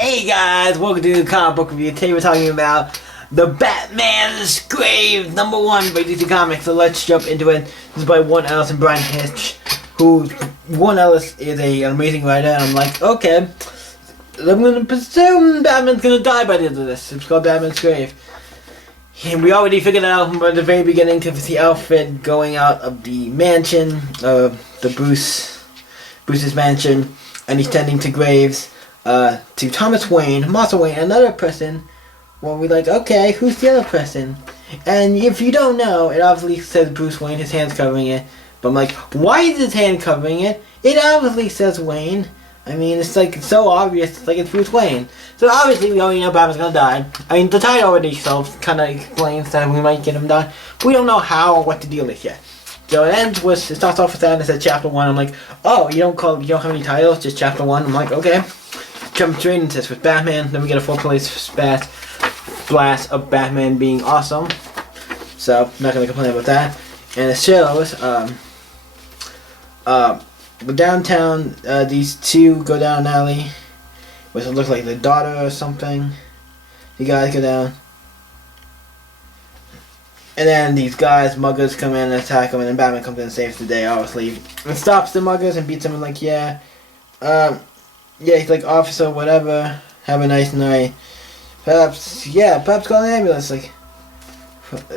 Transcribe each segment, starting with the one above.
Hey guys, welcome to the comic book review. Today we're talking about The Batman's Grave, #1 by DC Comics. So let's jump into it. This is by Warren Ellis and Brian Hitch, who Warren Ellis is an amazing writer, and I'm like, okay, I'm gonna presume Batman's gonna die by the end of this. It's called Batman's Grave. And we already figured it out from the very beginning to see Alfred going out of the mansion, Bruce's mansion, and he's tending to graves. To Thomas Wayne, Martha Wayne, another person. Well, we're like, okay, who's the other person? And if you don't know, it obviously says Bruce Wayne, his hand's covering it. But I'm like, why is his hand covering it? It obviously says Wayne. I mean, it's like, it's so obvious, it's like it's Bruce Wayne. So obviously we already know Batman's gonna die. I mean, the title already kind of explains that we might get him done. But we don't know how or what the deal is yet. So it starts off with that and it says chapter 1. I'm like, oh, you don't have any titles, just chapter 1. I'm like, okay. Jump straight into this with Batman. Then we get a full-place blast of Batman being awesome. So, I'm not going to complain about that. And it shows, downtown, these two go down an alley, which looks like the daughter or something. You guys go down. And then these guys, muggers, come in and attack them, and then Batman comes in and saves the day, obviously. And stops the muggers and beats them and like, yeah, he's like, officer, whatever, have a nice night. Perhaps call an ambulance, like.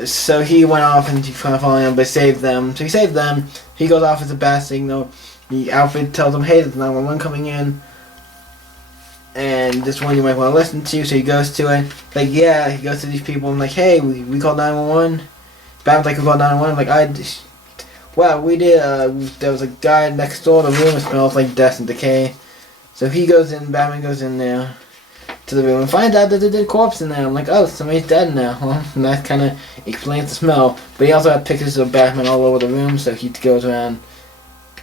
So he went off and he's kind of following them, but saved them. So he saved them, he goes off as a bat signal. Alfred tells him, hey, there's 911 coming in. And this one you might want to listen to, so he goes to it. Like, yeah, he goes to these people and like, hey, we called 911. Batman's like, we called 911. I'm like, well, we did, there was a guy next door, the room smells like death and decay. So he goes in, Batman goes in there to the room and finds out that there's a dead corpse in there. I'm like, oh, somebody's dead now. Well, and that kind of explains the smell. But he also had pictures of Batman all over the room, so he goes around,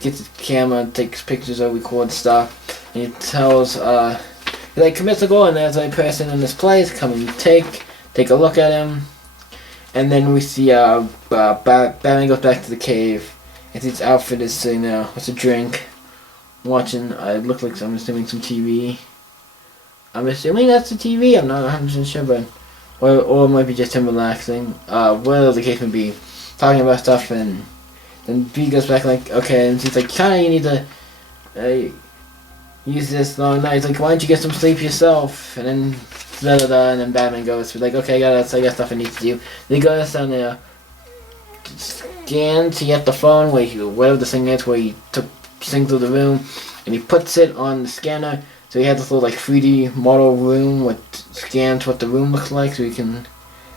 gets his camera, takes pictures of record stuff, and he tells, he like commits a goal, and there's a person in this place, come and take a look at him. And then we see, Batman goes back to the cave, and his outfit is sitting there with a drink. Watching, it looked like I'm assuming some TV. I'm assuming that's the TV. I'm not 100% sure, but or it might be just him relaxing. Whatever the case may be, talking about stuff, and then B goes back like, okay, and she's like, kinda, you need to use this long night. He's like, why don't you get some sleep yourself? And then and then Batman goes like, okay, I got stuff I need to do. Then he goes down there, scans. He has the phone whatever the thing is where he took. Thing through the room, and he puts it on the scanner, so he has this little like 3D model room with scans what the room looks like, so he can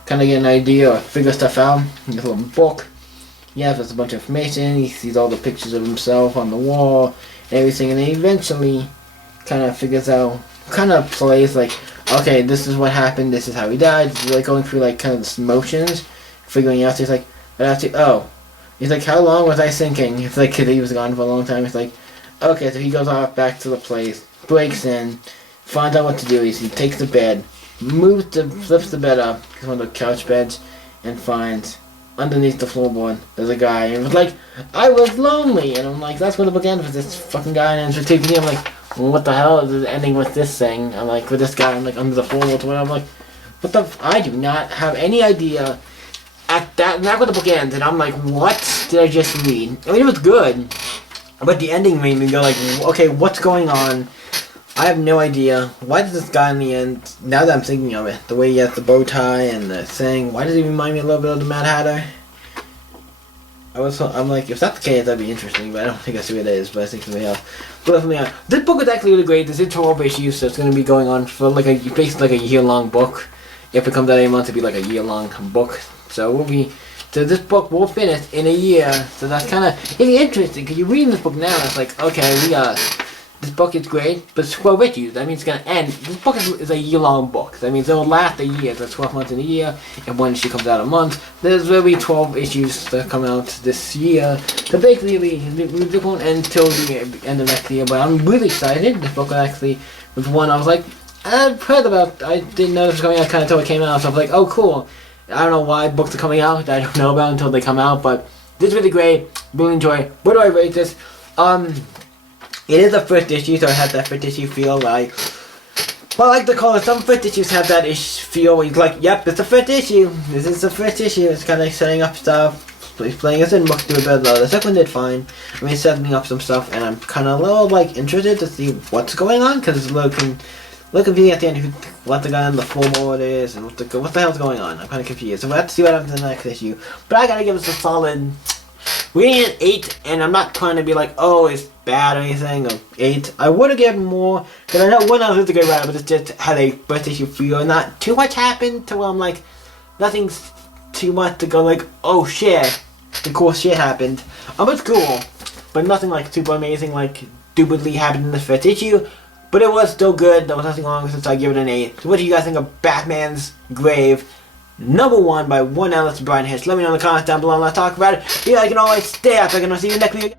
kind of get an idea or figure stuff out. He has a little book. Yeah, there's a bunch of information. He sees all the pictures of himself on the wall and everything, and then eventually kind of figures out, kind of plays like, okay, this is what happened, this is how he died. He's like going through like kind of the motions, figuring out. So he's like, he's like, how long was I thinking? It's like, he was gone for a long time. He's like, okay, so he goes off back to the place, breaks in, finds out what to do. He takes the bed, flips the bed up, it's one of the couch beds, and finds underneath the floorboard there's a guy. And it was like, I was lonely, and I'm like, that's where the book ends with this fucking guy, and it's taking me. I'm like, well, what the hell is ending with this thing? I'm like, with this guy, I'm like under the floorboard. I'm like, what the? I do not have any idea. At that, and that's where the book ends, and I'm like, what did I just read? I mean, it was good, but the ending made me go like, okay, what's going on? I have no idea. Why does this guy in the end, now that I'm thinking of it, the way he has the bow tie and the thing, why does he remind me a little bit of the Mad Hatter? I'm like, if that's the case, that'd be interesting, but I don't think that's who it is, but I think something else. But this book is actually really great. This is 12 issues, so it's going to be going on for like basically like a year-long book. If it comes out any month, it'll be like a year-long book. So this book will finish in a year. So that's kind of interesting, because you're reading this book now and it's like, okay, this book is great, but it's 12 issues. That means it's going to end. This book is a year-long book. That means it will last a year. So 12 months in a year, and one issue comes out a month. There's really 12 issues that come out this year. So basically, it won't end till the end of next year, but I'm really excited. This book was one I was like, I've heard about. I didn't know this was coming out kind of until it came out, so I was like, oh, cool. I don't know why books are coming out that I don't know about until they come out, but this is really great. Really enjoy it. What do I rate this? It is the first issue, so it has that first issue feel like But I like the color. Some first issues have that feel where you're like, yep, it's a first issue. This is the first issue. It's kind of like setting up stuff. He's playing us in books do a bit though. The second one did fine. I mean, setting up some stuff, and I'm kind of a little like interested to see what's going on because it's a little confusing at the end what the guy on the floorboard is and what the hell's going on. I'm kind of confused. So we'll have to see what happens in the next issue. But I gotta give us a solid. We ain't an 8, and I'm not trying to be like, oh, it's bad or anything, or 8. I would have given more, because I know one else is a good writer, but it's just how they first issue feel. Not too much happened to where I'm like, nothing's too much to go like, oh shit, the cool shit happened. It's cool, but nothing like super amazing, like stupidly happened in the first issue. But it was still good. There was nothing wrong with it, so I give it an 8. So what do you guys think of Batman's Grave? #1 by Warren Ellis and Bryan Hitch. Let me know in the comments down below and let's talk about it. Be like and always, stay epic, and I'll see you next week.